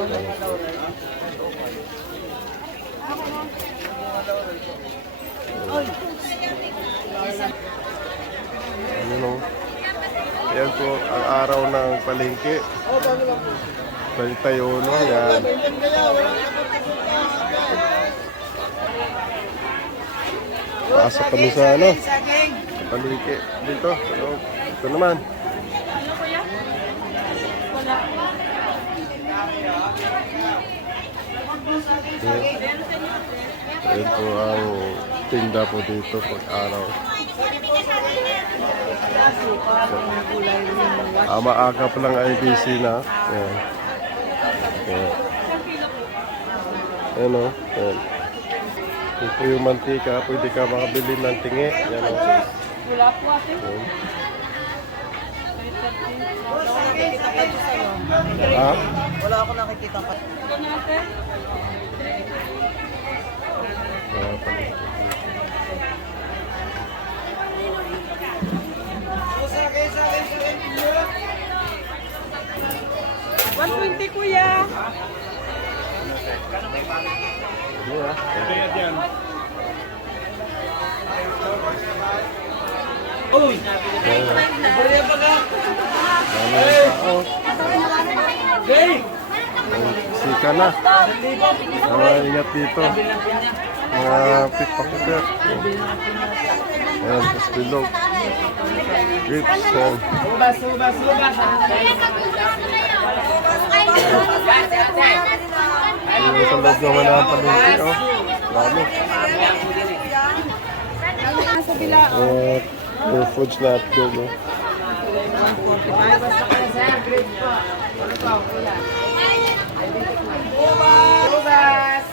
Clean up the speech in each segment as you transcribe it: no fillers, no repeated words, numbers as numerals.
Ano no? Yan po ang araw ng palengke. 31, yan. Pasok kami sa ano? Sa palengke. Dito. Ito naman. Ano kuya? Wala. Yan po ang tinda po dito pag araw. Maaga pa lang ay busy na. Yan. Yan. Yan o. Yan. Ito yung mantika. Pwede ka makabili ng tingi. Yan o. Wala po ate. Yan. Ha? Wala ako nakikita pa. Ito na ate. Ah, pala. 120 kuya. Yan. Uy! Dami ng tao. Hey! Sika na. Ingat dito. Mga pickpocketer. Ayan, tapos bilog. Grips. Ayan. Ubas, ubas, ubas! Yung sa loob naman ang palengke. Oh. Dami. Sa bila. Yung foods na hotdog. Oh. 145. Ubas!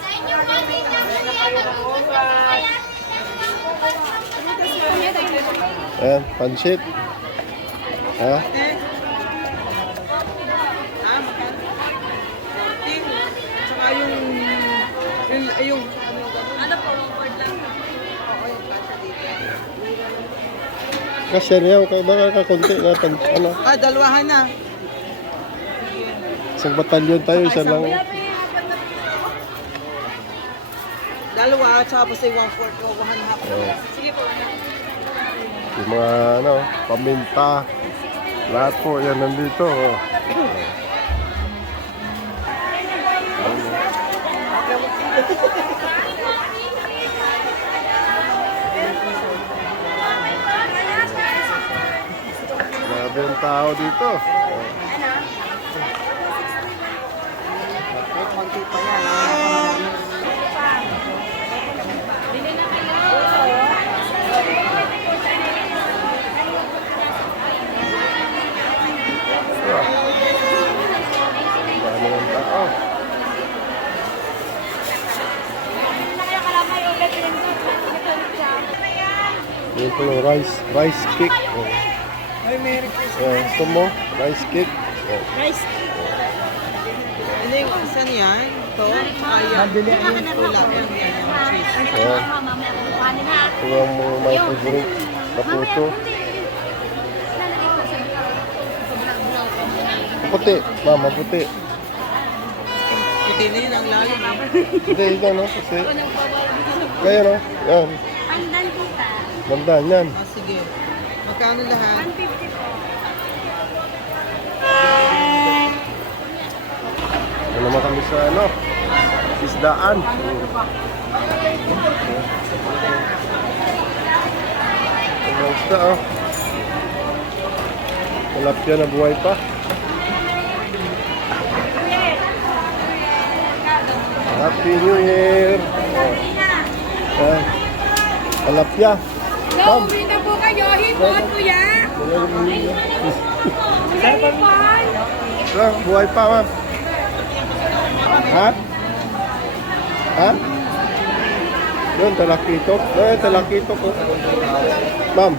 Ayan, pansit. Ha? Tsaka yung Ano po, word lang. Kasya niya, baka kakunti na ano. dalawahan na. Isang batalyon tayo, isa lang. Dalawa, tsaka basta yung 1/4 o 1/2. Oh. Sige po. Yung mga ano, paminta. Lahat po, yan nandito. Oh. Grabe ang tao dito. Konti pa yan. Dami ng tao. Yun po yung rice cake. Oh. Ay, Merry Christmas. Ito mo, rice cake. Oh. Rice. Ano yung saan yan? Ito? Ayan. Wala. Cheese. Ayan. Ito yung mga my favorite na puto. Maputi, ma'am, maputi. Puti na yun ang lalim. Hindi, yan no, kasi kaya no, yan. Pandan kita. Bandan yan. Sige. Magkano lahat? 150 po. Ano naman kami sa ano, isdaan. Ang isda oh. Tilapia na buhay pa. Happy New Year! Oh. Tilapia. Ma'am. Uwi na po kayo. Hipon, kuya. Hipon. Buhay pa, ma'am. Ha? Ha? Doon, talakito. Doon, talakito ko. Ma'am.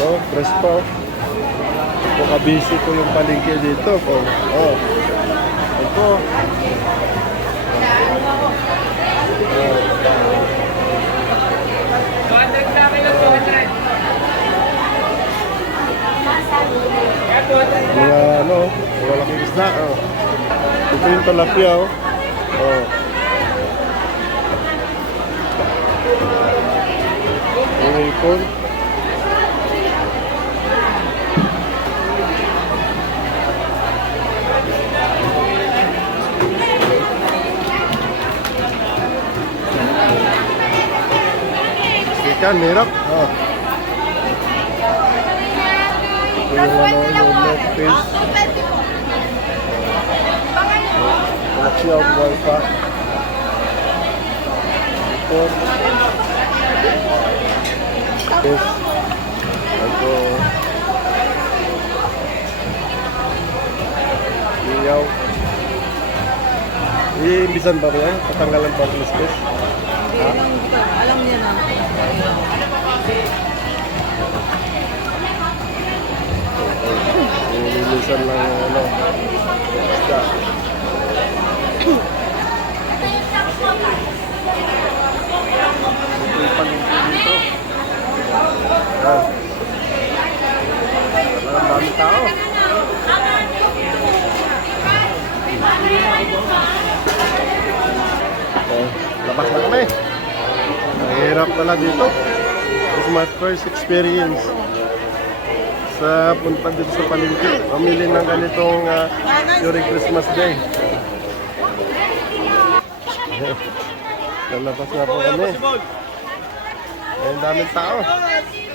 Hello, fresh pa. Kabisi ko yung palengke dito. Oh. Ito. Mga ano, malaking isda. Oh. Ito yung talapia. Oh. Oh. Yung hipon. Ikan, hirap. Oh. Ito yung ano, yung neck fish. Tilapia, guaypa. Hipon. Fish. Ito. Iyaw. Iimbisan ba yan? Patanggalan pa ang fish? Ha? Alam niya na. Nililisan lang yung ano. Isda. Ito yung palengke dito. Yan. Ang dami tao. Labas na kami. Mahirap pala dito. It's my first experience sa punta dito sa palengke. Pamili ng ganitong during Christmas Day. Lalabas na po kami. Ayun, daming tao.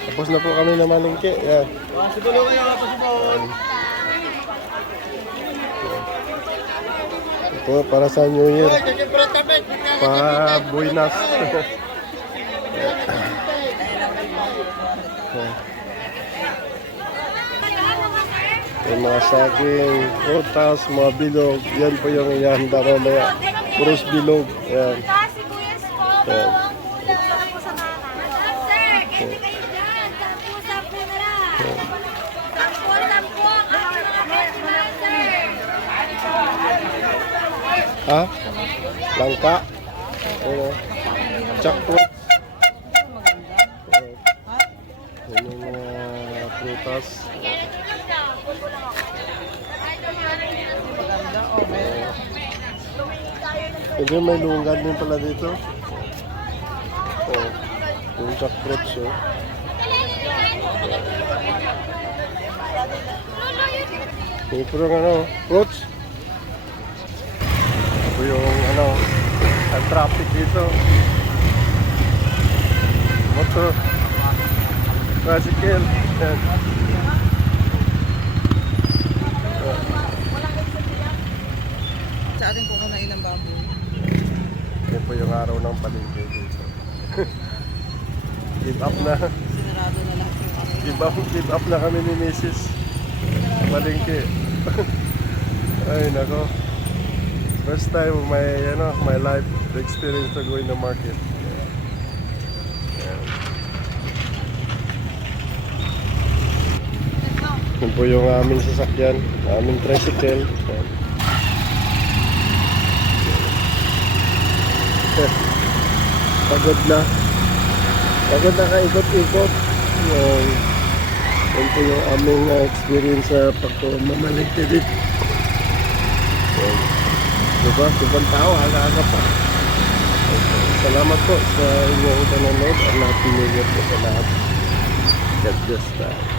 Tapos na po kami na malengke. Yan. Ito para sa New Year. Pa buenas. Yung mga saging, prutas, mga bilog. Yan po yung ihanda mamaya. Puros bilog. Yan. Yan. Ha? Langka? Ano? Jackfruit? Yan yung mga prutas. Ito may lunggan din pala dito. Oh, yung jackfruit so. Yung purong ano, fruits. Ito yung ano, ang traffic dito. Motor. Tricycle. Yan. Sa atin po ko na ilang baboy. Yan po yung araw ng palengke dito. Give up na. Sinarado na lang yung ano. Give up na kami ni Mrs. Palengke. Ay nako. First time of my life experience to go in the market. Yan. Yan po yung aming sasakyan, aming tricycle. Yan. Pagod na. Pagod na kaikot-ikot. Yan po yung aming experience sa pagmamaligtid dito. Diba? Subang tao, aga-aga pa. Salamat po sa inyong panonood. Happy New Year po sa lahat. God bless tayo.